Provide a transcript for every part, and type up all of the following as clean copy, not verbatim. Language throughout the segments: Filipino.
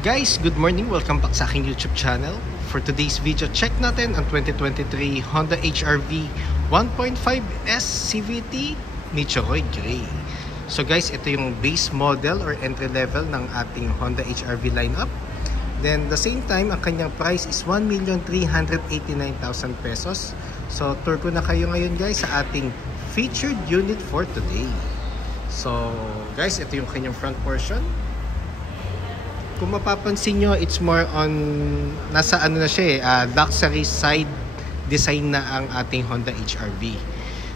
Guys, good morning. Welcome back sa aking YouTube channel. For today's video, check natin ang 2023 Honda HR-V 1.5S CVT ni Choroy Gray. So guys, ito yung base model or entry level ng ating Honda HR-V lineup. Then the same time, ang kanyang price is 1,389,000 pesos. So tour ko na kayo ngayon guys sa ating featured unit for today. So guys, ito yung kanyang front portion. Kung mapapansin nyo, it's more on nasa ano na siya luxury side design na ang ating Honda HR-V.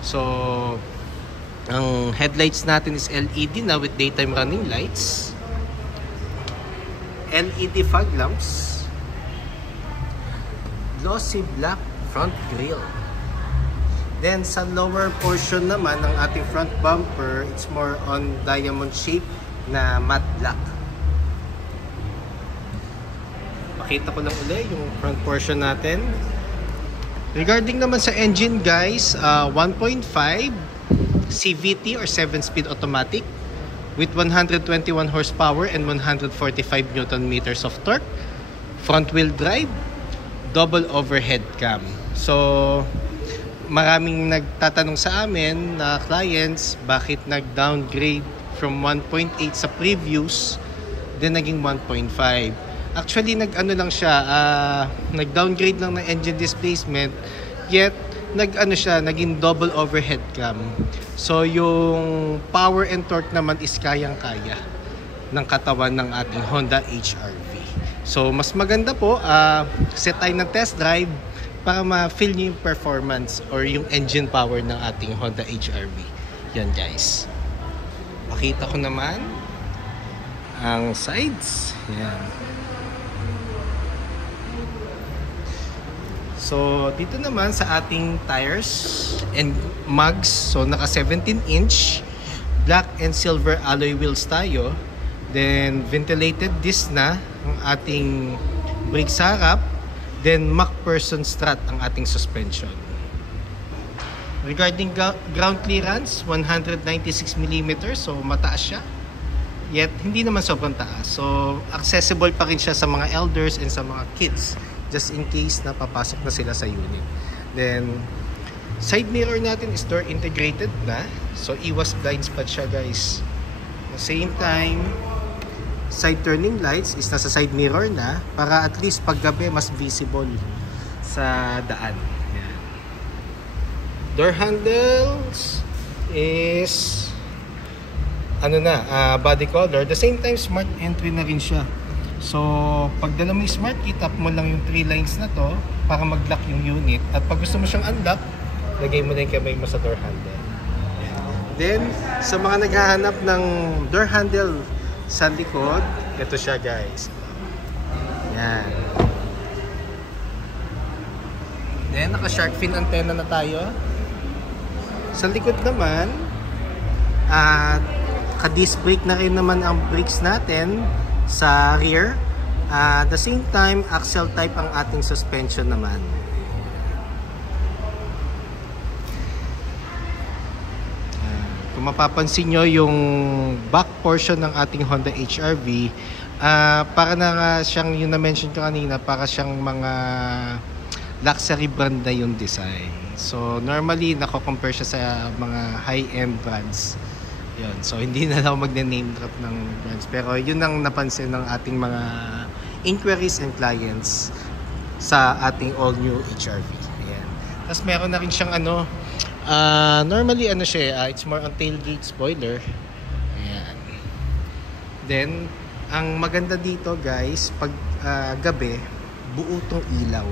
So ang headlights natin is LED na with daytime running lights, LED fog lamps, glossy black front grille. Then sa lower portion naman ng ating front bumper, it's more on diamond shape na matte black. Pakita ko lang ulit yung front portion natin. Regarding naman sa engine guys, 1.5 CVT or 7-speed automatic with 121 horsepower and 145 Newton meters of torque. Front wheel drive, double overhead cam. So maraming nagtatanong sa amin na clients bakit nag-downgrade from 1.8 sa previous then naging 1.5. Actually nag-ano lang siya, nag-downgrade lang ng engine displacement, yet nag-ano siya, naging double overhead cam. So yung power and torque naman is kayang-kaya ng katawan ng ating Honda HR-V. So mas maganda po, set tayo ng test drive para ma-feel nyo yung performance or yung engine power ng ating Honda HR-V. Yan guys. Pakita ko naman ang sides. Yan. So, dito naman sa ating tires and mugs, so naka 17-inch black and silver alloy wheels tayo. Then, ventilated disc na ang ating brake sa harap. Then, MacPherson strut ang ating suspension. Regarding ground clearance, 196mm, so mataas siya. Yet, hindi naman sobrang taas. So, accessible pa rin siya sa mga elders and sa mga kids. Just in case na papasok na sila sa unit. Then, side mirror natin is door integrated na. So, iwas blind spot siya guys. At the same time, side turning lights is nasa side mirror na para at least pag gabi mas visible sa daan. Yan. Door handles is ano na, body color. At the same time, smart entry na rin siya. So, pag dala mo yung smart key, tap mo lang yung 3 lines na to para mag-lock yung unit. At pag gusto mo siyang unlock, lagay mo na yung kamay mo sa door handle. Then, sa mga naghahanap ng door handle sa likod, ito siya guys. Yan. Then, naka-shark fin antenna na tayo. Sa likod naman, ka-disc brake na rin naman ang brakes natin sa rear. At the same time, axle type ang ating suspension naman. Kung mapapansin nyo yung back portion ng ating Honda HR-V, para na nga siyang yung na-mention ko kanina, para siyang mga luxury brand na yung design. So normally nako-compare siya sa mga high-end brands. Yun. So hindi na lang magne-name drop ng brands, pero yun ang napansin ng ating mga inquiries and clients sa ating all new HR-V. Ayan. Tapos meron na rin siyang ano, normally ano siya, it's more on tailgate spoiler. Ayan. Then ang maganda dito guys, pag gabi, buo tong ilaw,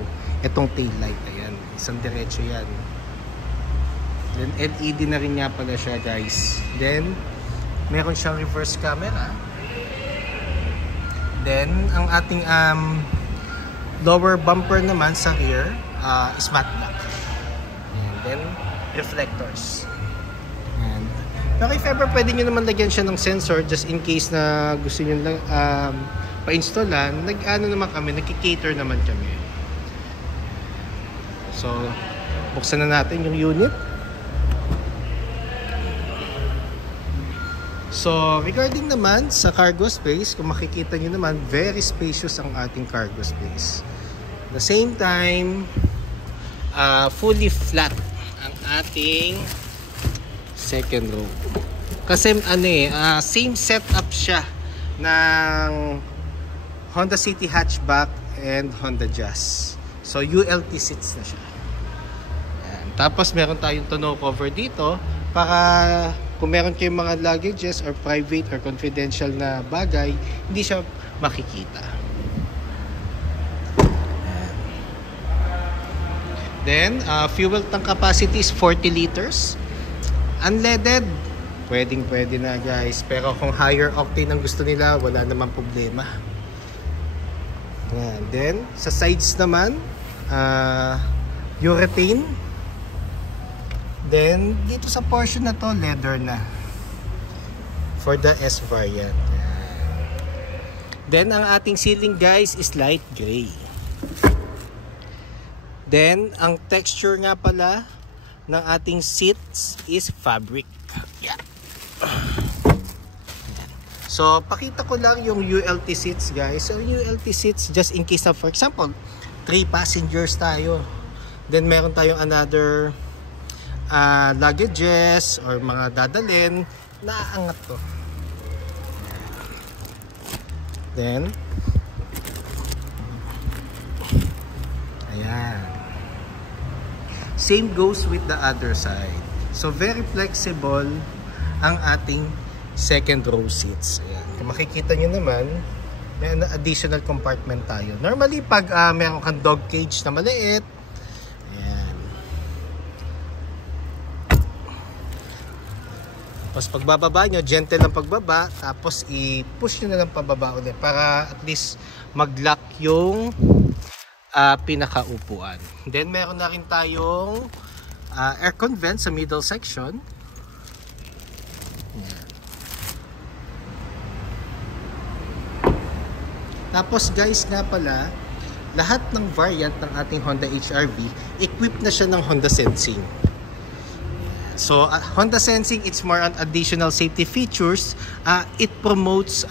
itong tail light. Ayan, isang diretso yan. Then LED na rin nga pala siya guys. Then meron siyang reverse camera. Then ang ating lower bumper naman sa rear is matte black. And then reflectors. And, pero if ever pwede nyo naman lagyan siya ng sensor just in case na gusto nyo lang pa-installan, nag-ano naman kami, nagki-cater naman kami. So buksan na natin yung unit. So, regarding naman sa cargo space, kung makikita nyo naman, very spacious ang ating cargo space. At the same time, fully flat ang ating second row. Kasi same setup siya ng Honda City hatchback and Honda Jazz. So, ULT seats na siya. Ayan. Tapos, meron tayong tonneau cover dito para kung meron kayong mga luggages or private or confidential na bagay, hindi siya makikita. Then, fuel tank capacity is 40 liters. Unleaded, pwede na guys. Pero kung higher octane ang gusto nila, wala namang problema. Then, sa sides naman, urethane. Then, dito sa portion na to, leather na. For the S variant. Then, ang ating ceiling guys is light gray. Then, ang texture nga pala ng ating seats is fabric. Yeah. So, pakita ko lang yung ULT seats guys. So, ULT seats, just in case na, for example, 3 passengers tayo. Then, meron tayong another luggages or mga dadalhin, naaangat to. Then ayan, same goes with the other side. So very flexible ang ating second row seats. Ayan. Kung makikita nyo naman, may additional compartment tayo. Normally pag meron kang dog cage na maliit, tapos pagbababa nyo, gentle ang pagbaba, tapos i-push nyo na lang pababa ulit para at least mag-lock yung pinakaupuan. Then meron na rin tayong aircon vent sa middle section. Yan. Tapos guys nga pala, lahat ng variant ng ating Honda HR-V, equipped na siya ng Honda Sensing. So, Honda Sensing, it's more on additional safety features. It promotes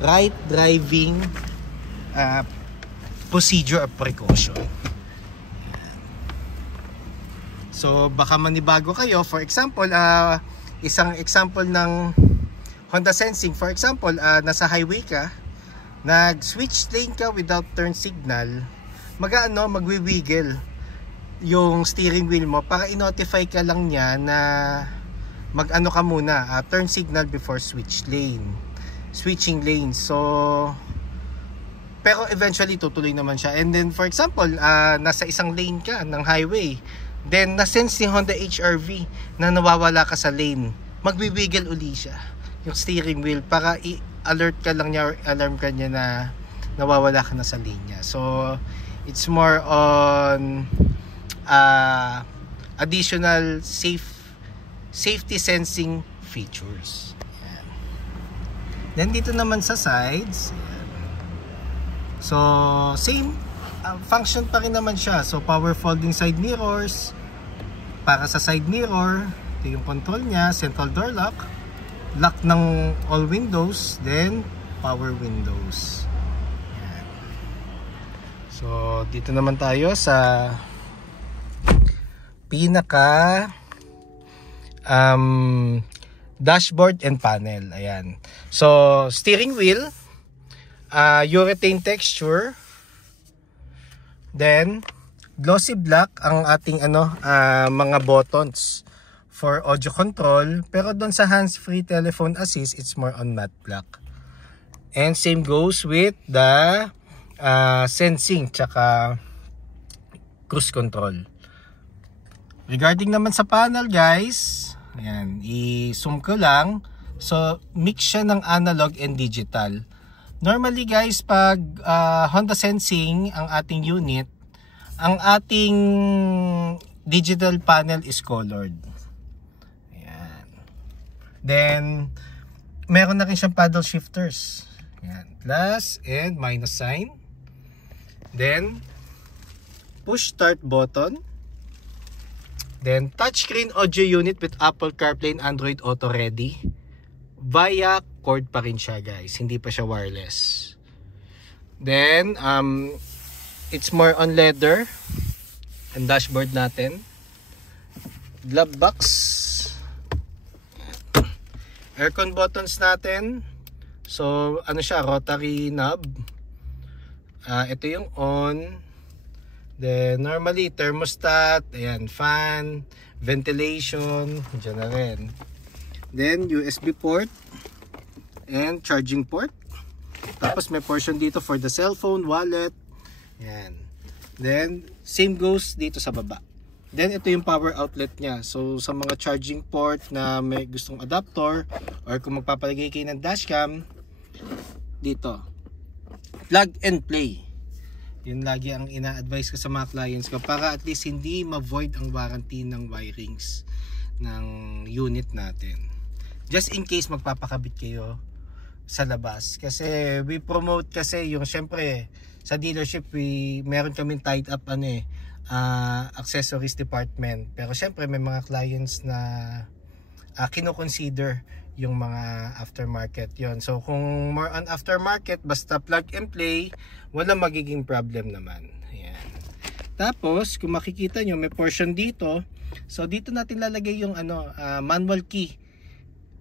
right driving procedure or precaution. So, baka manibago kayo. For example, isang example ng Honda Sensing. For example, nasa highway ka, nag-switch lane ka without turn signal, magwi-wiggle yung steering wheel mo para i-notify ka lang niya na ka muna, turn signal before switching lane. So pero eventually tutuloy naman siya. And then for example, nasa isang lane ka ng highway, then na-sense ni Honda HR-V na nawawala ka sa lane, magwi-wiggle uli siya yung steering wheel para i-alert ka lang niya or alarm ka niya na nawawala ka na sa lane niya. So it's more on additional safety sensing features. Ayan. Then dito naman sa sides, ayan. So same function pa rin naman siya. So power folding side mirrors. Para sa side mirror, ito yung control niya, central door lock, lock ng all windows, then power windows. Ayan. So dito naman tayo sa pinaka dashboard and panel. Ayan. So steering wheel, urethane texture, then glossy black ang ating mga buttons for audio control, pero doon sa hands-free telephone assist, it's more on matte black. And same goes with the sensing tsaka cruise control. Regarding naman sa panel guys, ayan, i-zoom ko lang. So mix siya ng analog and digital. Normally guys, pag Honda Sensing ang ating unit, ang ating digital panel is colored. Ayan. Then meron na rin siyang paddle shifters. Ayan, plus and minus sign. Then push start button. Then touchscreen audio unit with Apple CarPlay and Android Auto ready. via cord pa rin siya guys, hindi pa siya wireless. Then it's more on leather. Ang dashboard natin, glove box, aircon buttons natin. So ano siya, rotary knob. Ito yung on. Then normally thermostat, ayan, fan, ventilation, dyan na rin. Then USB port and charging port. Tapos may portion dito for the cellphone, wallet. Ayan. Then same goes dito sa baba. Then ito yung power outlet niya. So sa mga charging port na may gustong adapter, or kung magpapalagay kayo ng dashcam, dito plug and play. Yun lagi ang ina-advise ko sa mga clients ko, para at least hindi ma-void ang warranty ng wirings ng unit natin. Just in case magpapakabit kayo sa labas. Kasi we promote kasi yung, syempre sa dealership meron kaming tied up accessories department. Pero syempre may mga clients na kino-consider yung mga aftermarket yon. So kung more on aftermarket, basta plug and play, walang magiging problem naman. Ayan. Tapos kung makikita nyo, may portion dito. So dito natin lalagay yung manual key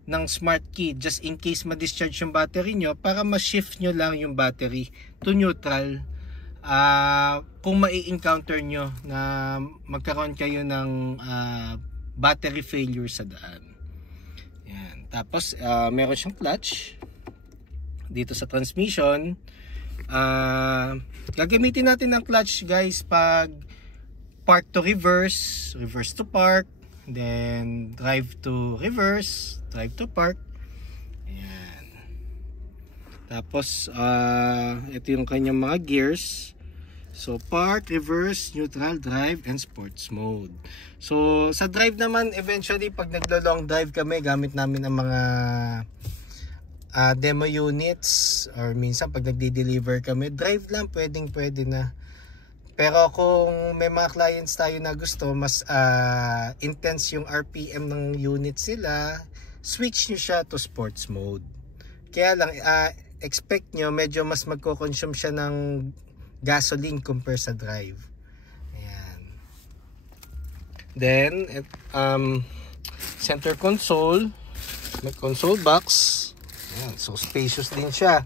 ng smart key, just in case ma-discharge yung battery nyo, para ma-shift nyo lang yung battery to neutral. Kung mai-encounter nyo na magkaroon kayo ng battery failure sa daan. Yan. Tapos meron siyang clutch dito sa transmission. Gagamitin natin ng clutch guys pag park to reverse, reverse to park, then drive to reverse, drive to park. Ayan. Tapos ito yung kanyang mga gears. So park, reverse, neutral, drive, and sports mode. So sa drive naman, eventually pag naglo-long drive kami, gamit namin ang mga demo units, or minsan pag nagdi-deliver kami, drive lang, pwede na. Pero kung may mga clients tayo na gusto mas intense yung RPM ng unit sila, switch nyo siya to sports mode. Kaya lang expect nyo medyo mas magko-consume siya ng gasoline compare sa drive. Ayan. Then center console, may console box. Ayan, so spacious din siya.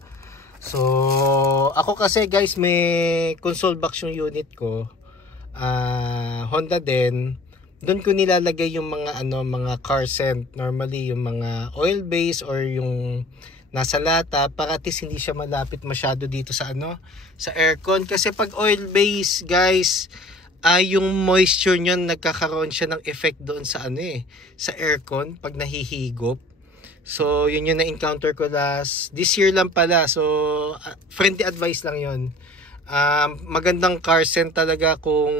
So ako kasi guys, may console box yung unit ko, Honda din. Doon ko nilalagay yung mga mga car scent, normally yung mga oil base or yung nasa lata, para at least hindi siya malapit masyado dito sa sa aircon. Kasi pag oil base guys, yung moisture niyon nagkakaroon siya ng effect doon sa sa aircon pag nahihigop. So yun yung na-encounter ko this year lang pala. So friendly advice lang yun. Magandang car scent talaga kung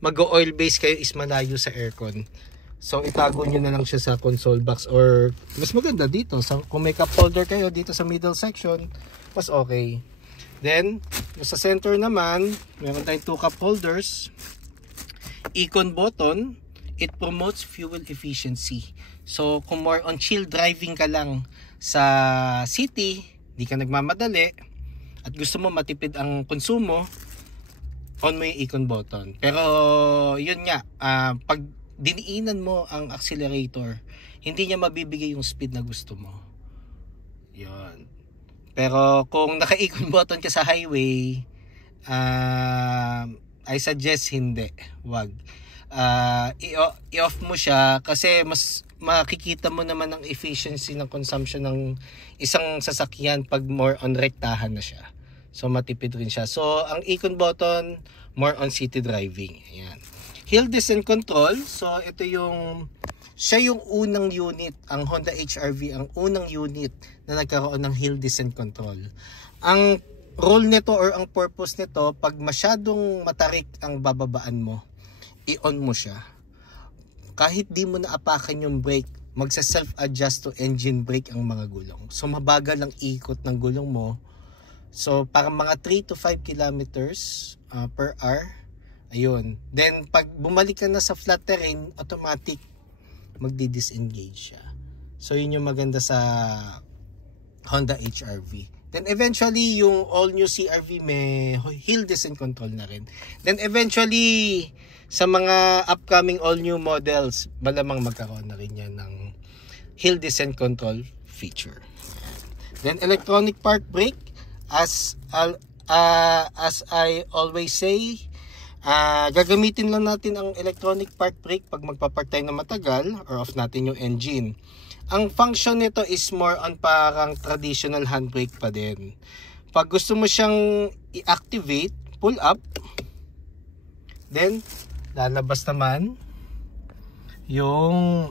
mag-oil base kayo is malayo sa aircon. So itago nyo na lang siya sa console box, or mas maganda dito kung may cup holder kayo dito sa middle section, mas okay. Then sa center naman, meron tayong 2 cup holders. Icon button, it promotes fuel efficiency. So kung more on chill driving ka lang sa city, di ka nagmamadali at gusto mo matipid ang konsumo, on mo yung icon button. Pero yun nga, pag diniinan mo ang accelerator, hindi niya mabibigay yung speed na gusto mo. Yun. Pero kung naka-icon button ka sa highway, I suggest hindi. Wag. I-off mo siya, kasi mas makikita mo naman ang efficiency ng consumption ng isang sasakyan pag more on rektahan na siya. So matipid rin siya. So ang icon button, more on city driving. Ayan. Hill descent control. So ito siya yung unang unit, ang Honda HR-V, ang unang unit na nagkaroon ng hill descent control. Ang role nito or ang purpose nito, pag masyadong matarik ang bababaan mo, i-on mo siya. Kahit di mo naapakan yung brake, magsa-self-adjust to engine brake ang mga gulong. So mabagal ang ikot ng gulong mo. So parang mga 3 to 5 kilometers per hour. Ayun. Then pag bumalik ka na sa flat terrain, automatic magdi-disengage siya. So yun yung maganda sa Honda HR-V. Then eventually yung all new CR-V may hill descent control na rin. Then eventually sa mga upcoming all new models, malamang magkaroon na rin yan ng hill descent control feature. Then electronic park brake, as I always say, gagamitin lang natin ang electronic park brake pag magpapark tayo na matagal or off natin yung engine. Ang function nito is more on parang traditional handbrake pa din. Pag gusto mo siyang i-activate, pull up, then lalabas naman yung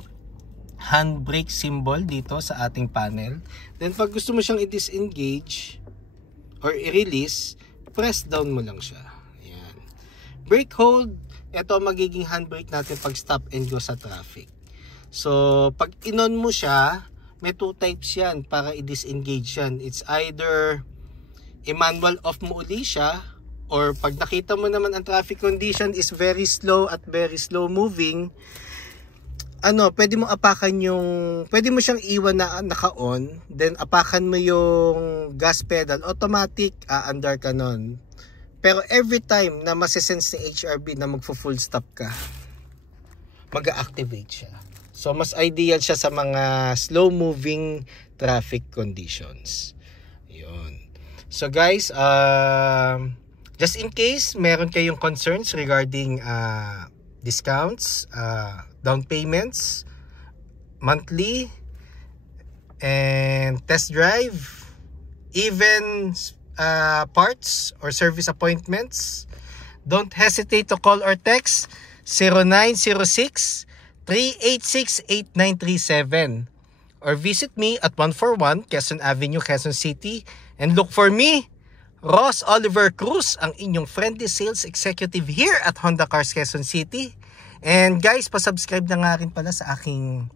handbrake symbol dito sa ating panel. Then pag gusto mo siyang i-disengage or i-release, press down mo lang siya. Ayan. Brake hold, ito magiging handbrake natin pag stop and go sa traffic. So, pag inon mo siya, may two types yan para i-disengage yan. It's either i-manual off mo uli siya, or pag nakita mo naman ang traffic condition is very slow at very slow moving, pwede mo apakan pwede mo siyang iwan na naka-on, then apakan mo yung gas pedal, automatic aandar ka nun. Pero every time na masisense ni HR-V na magfo-full stop ka, mag-activate siya. So, mas ideal siya sa mga slow-moving traffic conditions. Yun. So, guys, just in case meron kayong concerns regarding discounts, down payments, monthly, and test drive, even parts or service appointments, don't hesitate to call or text 0906-386-8937 or visit me at 141 Quezon Avenue, Quezon City, and look for me, Ross Oliver Cruz, ang inyong friendly sales executive here at Honda Cars Quezon City. And guys, pasubscribe na nga rin pala sa aking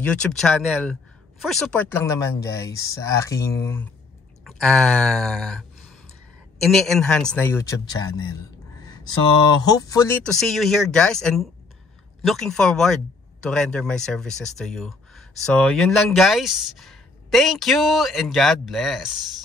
YouTube channel for support lang naman, guys, sa aking ini-enhance na YouTube channel. So hopefully to see you here, guys, and looking forward to render my services to you. So yun lang, guys. Thank you and God bless.